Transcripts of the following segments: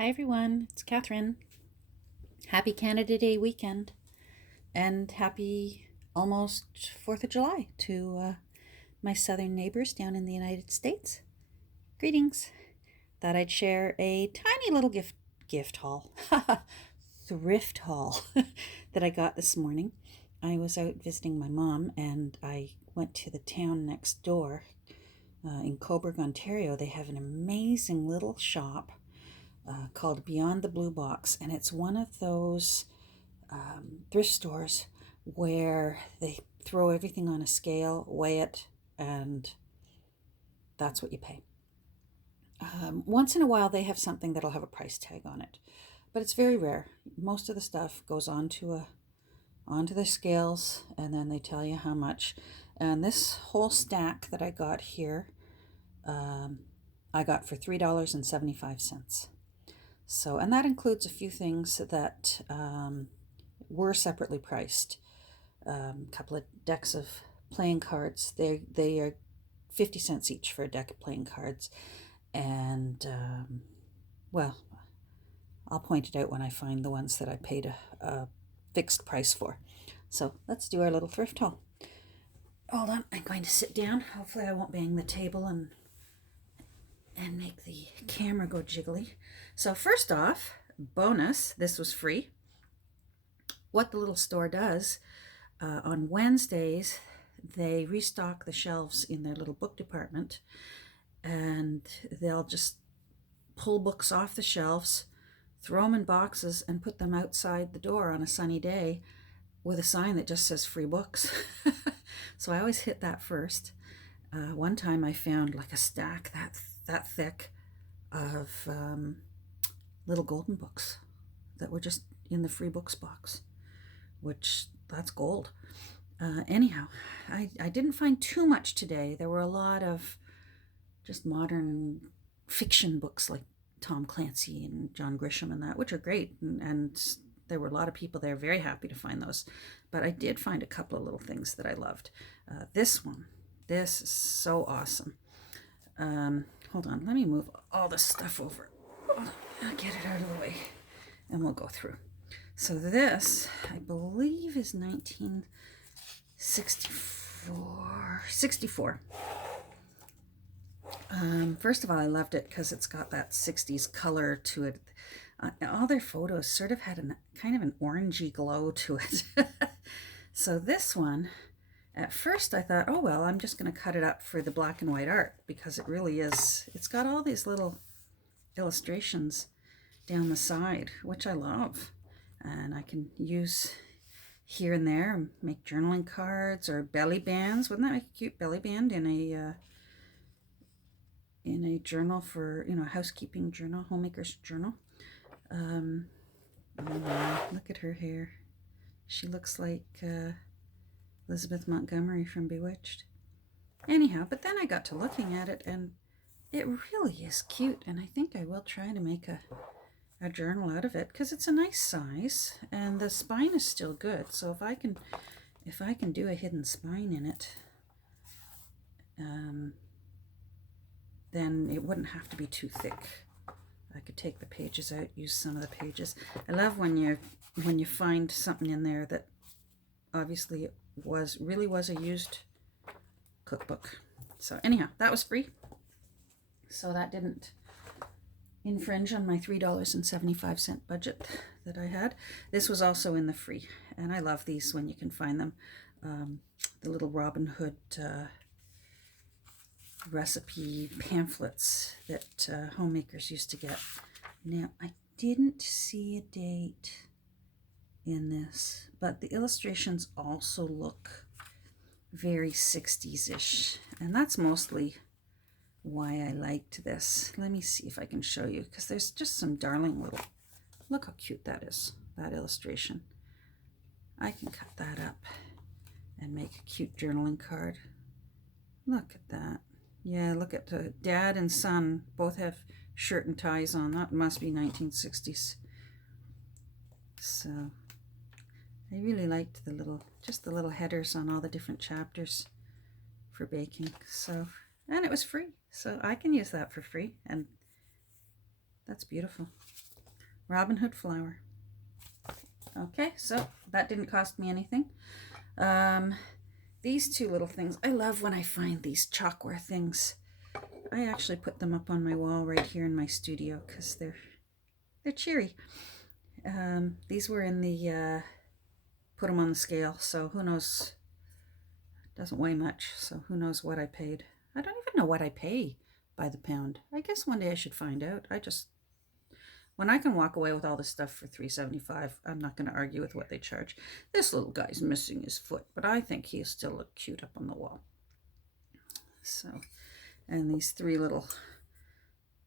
Hi everyone, it's Catherine. Happy Canada Day weekend and happy almost 4th of July to my southern neighbors down in the United States. Greetings. Thought I'd share a tiny little gift haul, thrift haul that I got this morning. I was out visiting my mom and I went to the town next door in Cobourg, Ontario. They have an amazing little shop called Beyond the Blue Box, and it's one of those thrift stores where they throw everything on a scale, weigh it, and that's what you pay. Once in a while they have something that'll have a price tag on it, but it's very rare. Most of the stuff goes onto the scales, and then they tell you how much. And this whole stack that I got here, I got for $3.75. So, and that includes a few things that were separately priced. A couple of decks of playing cards. They are 50 cents each for a deck of playing cards. And, well, I'll point it out when I find the ones that I paid a fixed price for. So let's do our little thrift haul. Hold on, I'm going to sit down. Hopefully I won't bang the table and make the camera go jiggly. So first off, bonus, this was free. What the little store does, on Wednesdays, they restock the shelves in their little book department, and they'll just pull books off the shelves, throw them in boxes, and put them outside the door on a sunny day with a sign that just says free books. So I always hit that first. One time I found like a stack that thick of little golden books that were just in the free books box, which that's gold. Anyhow, I didn't find too much today. There were a lot of just modern fiction books like Tom Clancy and John Grisham and that, which are great, and there were a lot of people there very happy to find those. But I did find a couple of little things that I loved. This is so awesome. Hold on, let me move all this stuff over. I'll get it out of the way and we'll go through. So this, I believe, is 1964. First of all, I loved it because it's got that 60s color to it. All their photos sort of had kind of an orangey glow to it. So this one, at first I thought, oh well, I'm just going to cut it up for the black and white art, because it really is. It's got all these little illustrations down the side, which I love. And I can use here and there and make journaling cards or belly bands. Wouldn't that make a cute belly band in a journal for, housekeeping journal, homemaker's journal? Look at her hair. She looks like Elizabeth Montgomery from Bewitched. Anyhow, but then I got to looking at it, and it really is cute, and I think I will try to make a journal out of it, because it's a nice size, and the spine is still good. So if I can do a hidden spine in it, then it wouldn't have to be too thick. I could take the pages out, use some of the pages. I love when you find something in there that obviously really was a used cookbook. So anyhow, that was free. So that didn't infringe on my $3.75 budget that I had. This was also in the free, and I love these when you can find them. The little Robin Hood recipe pamphlets that homemakers used to get. Now, I didn't see a date in this, but the illustrations also look very 60s-ish, and that's mostly why I liked this. Let me see if I can show you, because there's just some darling little, look how cute that is, that illustration. I can cut that up and make a cute journaling card. Look at that. Yeah, look at dad and son both have shirt and ties on. That must be 1960s. So I really liked the little headers on all the different chapters for baking. So, and it was free, so I can use that for free, and that's beautiful. Robin Hood flower. Okay, so that didn't cost me anything. These two little things, I love when I find these chalkware things. I actually put them up on my wall right here in my studio because they're cheery. These were in the put them on the scale, so who knows? Doesn't weigh much, so who knows what I paid. I don't even know what I pay by the pound. I guess one day I should find out. When I can walk away with all this stuff for $3.75, I'm not going to argue with what they charge. This little guy's missing his foot, but I think he'll still look cute up on the wall. So, and these three little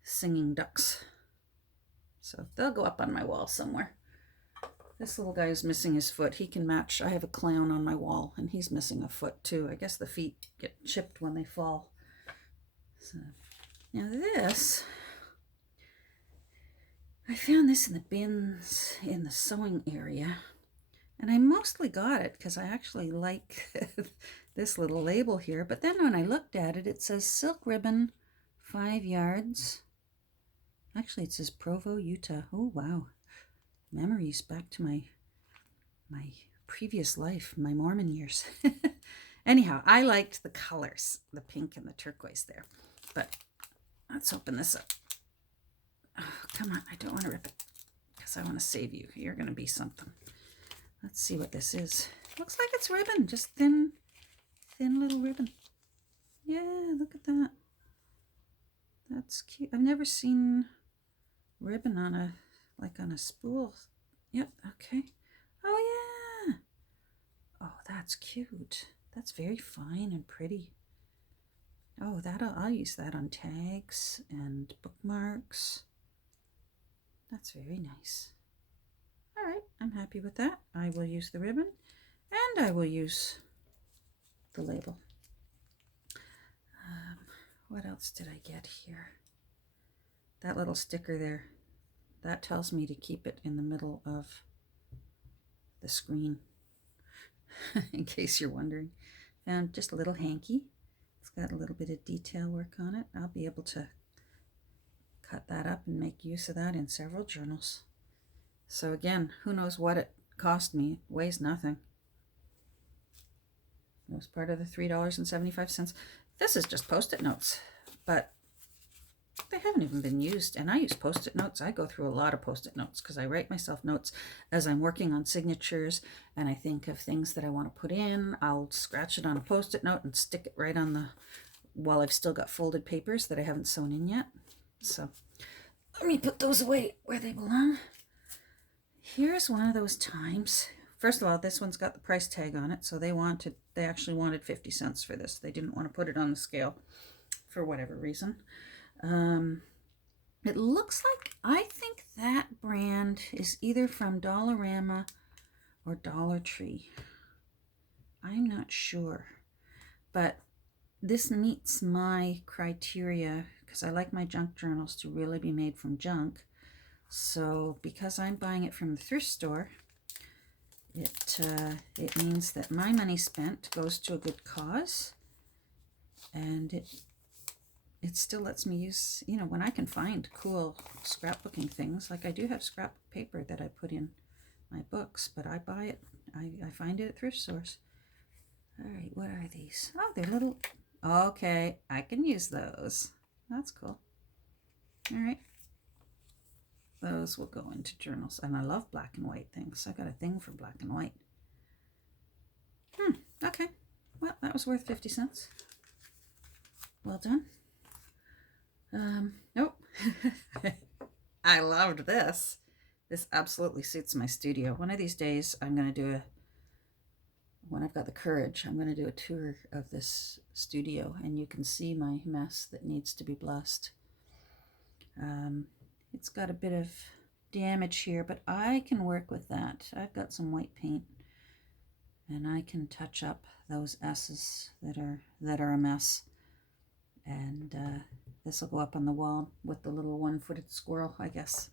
singing ducks. So they'll go up on my wall somewhere. This little guy is missing his foot. He can match. I have a clown on my wall, and he's missing a foot too. I guess the feet get chipped when they fall. So, now this, I found this in the bins in the sewing area, and I mostly got it because I actually like this little label here. But then when I looked at it, it says silk ribbon, 5 yards. Actually, it says Provo, Utah. Oh, wow. Memories back to my previous life, my Mormon years. Anyhow, I liked the colors, the pink and the turquoise there. But let's open this up. Oh, come on, I don't want to rip it because I want to save you. You're going to be something. Let's see what this is. Looks like it's ribbon, just thin little ribbon. Yeah, look at that. That's cute. I've never seen ribbon on a spool. Yep, okay. Oh yeah. Oh, that's cute. That's very fine and pretty. Oh, I'll use that on tags and bookmarks. That's very nice. All right, I'm happy with that. I will use the ribbon and I will use the label. What else did I get here? That little sticker there. That tells me to keep it in the middle of the screen, in case you're wondering. And just a little hanky. It's got a little bit of detail work on it. I'll be able to cut that up and make use of that in several journals. So again, who knows what it cost me? It weighs nothing. It was part of the $3.75. This is just Post-it notes, but they haven't even been used, and I use Post-it notes. I go through a lot of Post-it notes because I write myself notes as I'm working on signatures, and I think of things that I want to put in. I'll scratch it on a Post-it note and stick it right on while I've still got folded papers that I haven't sewn in yet. So let me put those away where they belong. Here's one of those times. First of all, this one's got the price tag on it, so they actually wanted 50 cents for this. They didn't want to put it on the scale for whatever reason. It looks like, I think that brand is either from Dollarama or Dollar Tree. I'm not sure, but this meets my criteria because I like my junk journals to really be made from junk. So because I'm buying it from the thrift store, it means that my money spent goes to a good cause, and it still lets me use, when I can find cool scrapbooking things. Like I do have scrap paper that I put in my books, but I buy it. I find it at thrift stores. All right, what are these? Oh, they're little. Okay, I can use those. That's cool. All right. Those will go into journals. And I love black and white things. I got a thing for black and white. Okay. Well, that was worth 50 cents. Well done. Nope. I loved this. This absolutely suits my studio. One of these days, I'm going to do when I've got the courage, I'm going to do a tour of this studio, and you can see my mess that needs to be blessed. It's got a bit of damage here, but I can work with that. I've got some white paint, and I can touch up those S's that are a mess. And this will go up on the wall with the little one-footed squirrel, I guess.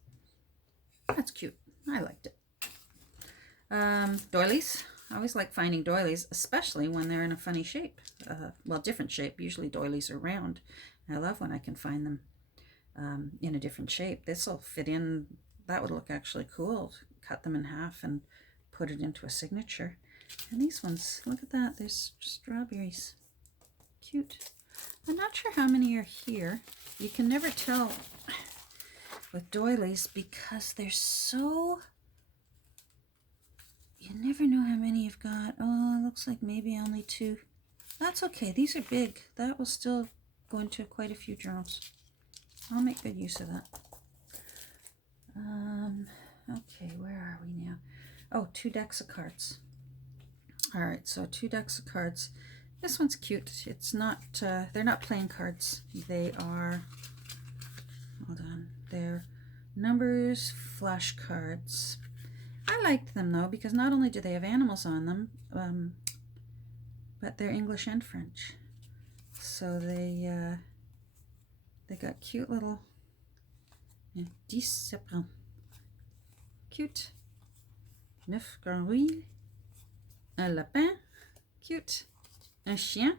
That's cute. I liked it. Doilies. I always like finding doilies, especially when they're in a funny shape. Different shape. Usually doilies are round. I love when I can find them in a different shape. This will fit in that would look actually cool. Cut them in half and put it into a signature. And these ones, look at that, there's strawberries. Cute. I'm not sure how many are here. You can never tell with doilies because they're so... You never know how many you've got. Oh, it looks like maybe only 2. That's okay. These are big. That will still go into quite a few journals. I'll make good use of that. Okay, where are we now? Oh, 2 decks of cards. All right, so 2 decks of cards. This one's cute. It's not, they're not playing cards. They are, hold on, they're numbers flashcards. I liked them though, because not only do they have animals on them, but they're English and French. So they got cute little 10 Septembre. Cute. 9 grenouilles. Un lapin. Cute. Un chien.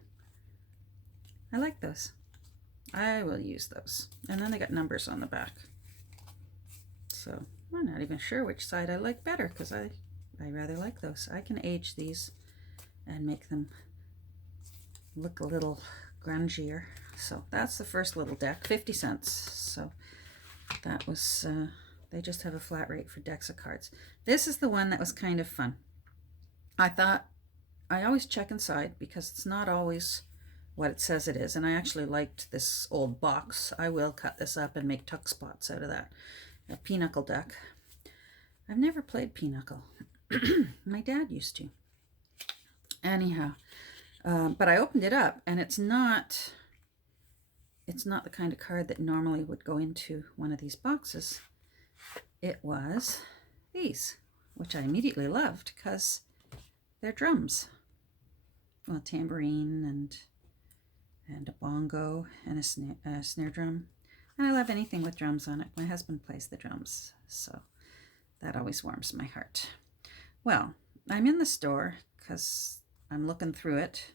I like those. I will use those. And then they got numbers on the back. So I'm not even sure which side I like better because I rather like those. I can age these and make them look a little grungier. So that's the first little deck, 50 cents. So that was, they just have a flat rate for decks of cards. This is the one that was kind of fun. I thought, I always check inside because it's not always what it says it is. And I actually liked this old box. I will cut this up and make tuck spots out of that. A pinochle deck. I've never played pinochle. My dad used to. Anyhow, but I opened it up and it's not the kind of card that normally would go into one of these boxes. It was these, which I immediately loved because they're drums. Well, a tambourine and a bongo and a snare drum. And I love anything with drums on it. My husband plays the drums, so that always warms my heart. Well, I'm in the store because I'm looking through it.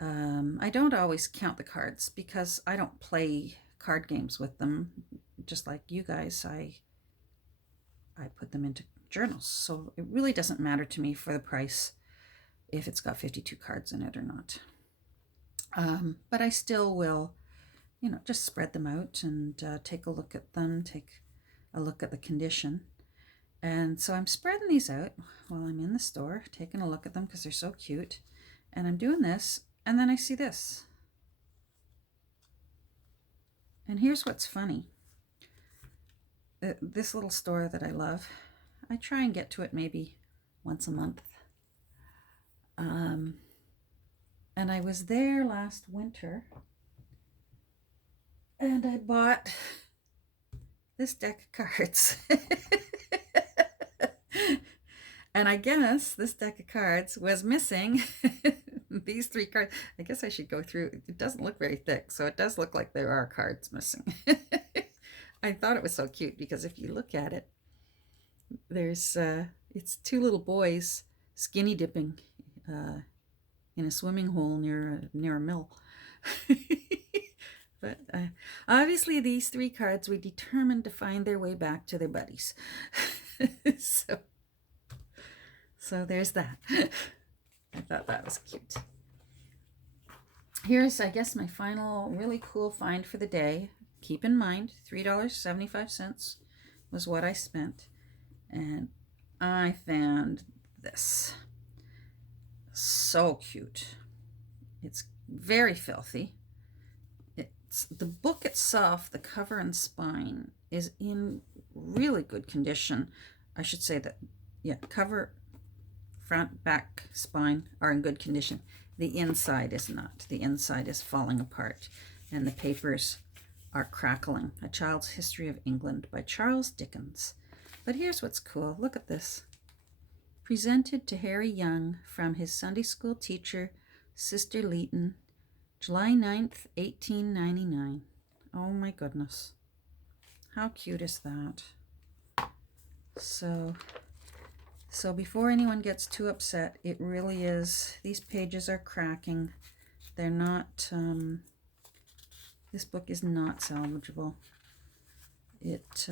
I don't always count the cards because I don't play card games with them. Just like you guys, I put them into journals. So it really doesn't matter to me for the price if it's got 52 cards in it or not. But I still will, you know, just spread them out and take a look at them, take a look at the condition. And so I'm spreading these out while I'm in the store, taking a look at them because they're so cute. And I'm doing this, and then I see this. And here's what's funny. This little store that I love, I try and get to it maybe once a month. And I was there last winter, and I bought this deck of cards. And I guess this deck of cards was missing these 3 cards. I guess I should go through. It doesn't look very thick, so it does look like there are cards missing. I thought it was so cute because if you look at it, there's it's 2 little boys skinny dipping in a swimming hole near a mill. But obviously these 3 cards were determined to find their way back to their buddies. So there's that. I thought that was cute. Here's, I guess, my final really cool find for the day. Keep in mind, $3.75 was what I spent. And I found this. So cute. It's very filthy. The book itself, the cover and spine, is in really good condition. I should say that, yeah, cover, front, back, spine are in good condition. The inside is not. The inside is falling apart, and the papers are crackling. A Child's History of England by Charles Dickens. But here's what's cool. Look at this. Presented to Harry Young from his Sunday school teacher, Sister Leighton, July 9th, 1899. Oh my goodness. How cute is that? So before anyone gets too upset, it really is, these pages are cracking. They're not, this book is not salvageable. It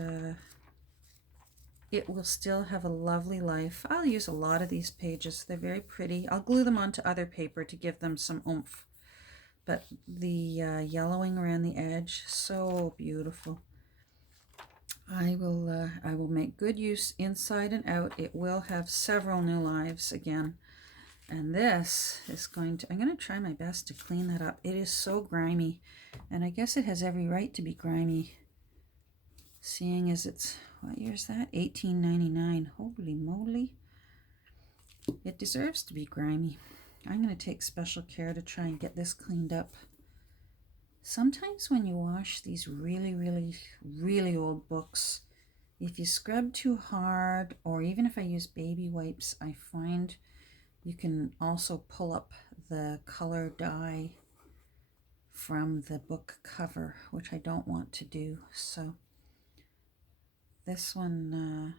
it will still have a lovely life. I'll use a lot of these pages. They're very pretty. I'll glue them onto other paper to give them some oomph. But the yellowing around the edge, so beautiful. I will make good use inside and out. It will have several new lives again. And this is I'm going to try my best to clean that up. It is so grimy, and I guess it has every right to be grimy, seeing as it's, what year is that? 1899. Holy moly. It deserves to be grimy. I'm going to take special care to try and get this cleaned up. Sometimes when you wash these really, really, really old books, if you scrub too hard, or even if I use baby wipes, I find you can also pull up the color dye from the book cover, which I don't want to do. So this one,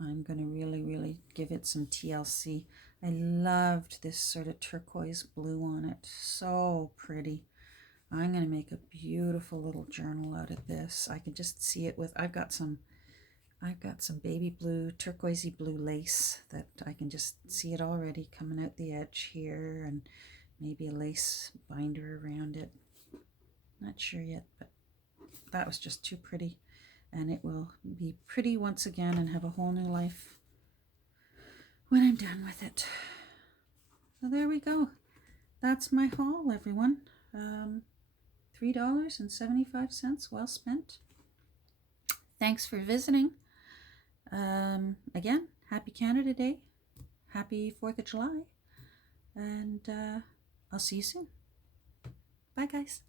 I'm going to really, really give it some TLC. I loved this sort of turquoise blue on it. So pretty. I'm going to make a beautiful little journal out of this. I can just see it with, I've got some baby blue, turquoisey blue lace that I can just see it already coming out the edge here, and maybe a lace binder around it. Not sure yet, but that was just too pretty. And it will be pretty once again and have a whole new life when I'm done with it. So there we go. That's my haul, everyone. $3.75, well spent. Thanks for visiting. Again, happy Canada Day. Happy 4th of July. And I'll see you soon. Bye, guys.